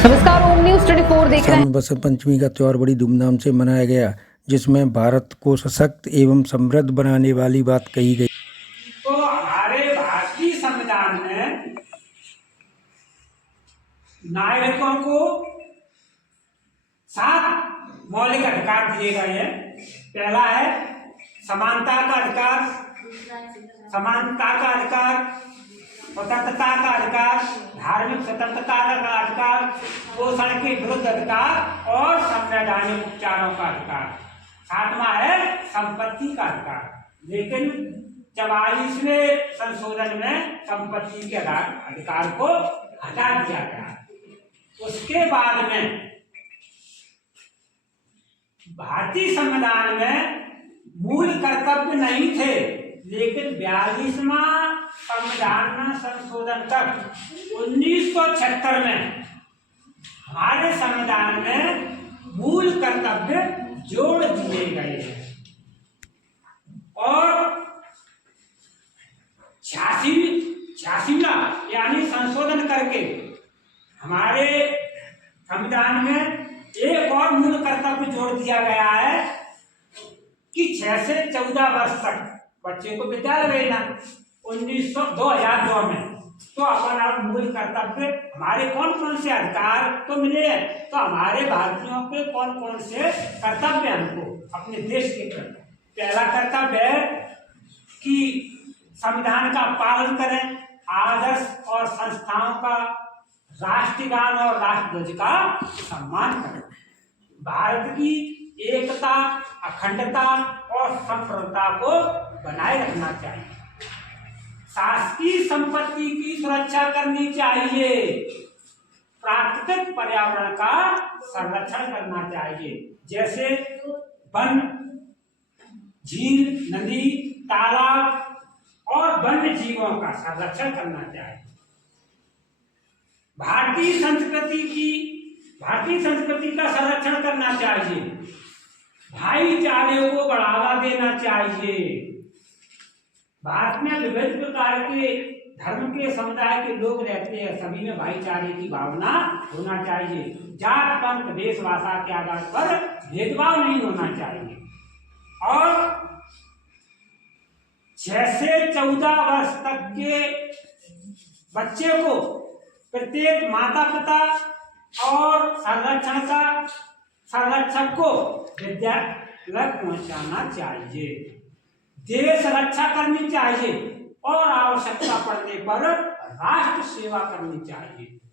नमस्कार, ओम न्यूज 24 देख रहे हैं। में बसंत पंचमी का त्योहार बड़ी धूमधाम से मनाया गया, जिसमें भारत को सशक्त एवं समृद्ध बनाने वाली बात कही गई। तो हमारे भारतीय संविधान में नागरिकों को 7 मौलिक अधिकार दिए गए हैं। पहला है समानता का अधिकार, स्वतंत्रता का अधिकार, धार्मिक स्वतंत्रता का अधिकार, शोषण के विरुद्ध अधिकार और संवैधानिक उपचारों का अधिकार। 7वां है संपत्ति का अधिकार। लेकिन 44वें संशोधन में संपत्ति के अधिकार को हटा दिया गया। उसके बाद में भारतीय संविधान में मूल कर्तव्य नहीं थे, लेकिन 42वां संविधान संशोधन तक 1976 में हमारे संविधान में मूल कर्तव्य जोड़ दिए गए हैं और 86वां यानी संशोधन करके हमारे संविधान में एक और मूल कर्तव्य जोड़ दिया गया है कि 6 से 14 वर्ष तक बच्चे को विद्यालय भेजना। 2002 में तो अपन अब मूल कर्तव्य हमारे कौन कौन से अधिकार तो मिले हैं, तो हमारे भारतीयों के कौन कौन से कर्तव्य हमको अपने देश के प्रति। पहला कर्तव्य है कि संविधान का पालन करें, आदर्श और संस्थाओं का, राष्ट्रगान और राष्ट्रध्वज का सम्मान करें, भारत की एकता, अखंडता और संप्रभुता को बनाए रखना चाहिए, शासकीय संपत्ति की सुरक्षा करनी चाहिए, प्राकृतिक पर्यावरण का संरक्षण करना चाहिए, जैसे वन, झील, नदी, तालाब और वन्य जीवों का संरक्षण करना चाहिए। भारतीय संस्कृति का संरक्षण करना चाहिए, भाईचारे को बढ़ावा देना चाहिए। भारत में विभिन्न प्रकार के धर्म के समुदाय के लोग रहते हैं, सभी में भाईचारे की भावना होना चाहिए। जात, पंथ, देश, भाषा के आधार पर भेदभाव नहीं होना चाहिए और 6 से 14 वर्ष तक के बच्चे को प्रत्येक माता पिता और संरक्षक को विद्यालय पहुंचाना चाहिए, देश रक्षा करनी चाहिए और आवश्यकता पड़ने पर राष्ट्र सेवा करनी चाहिए।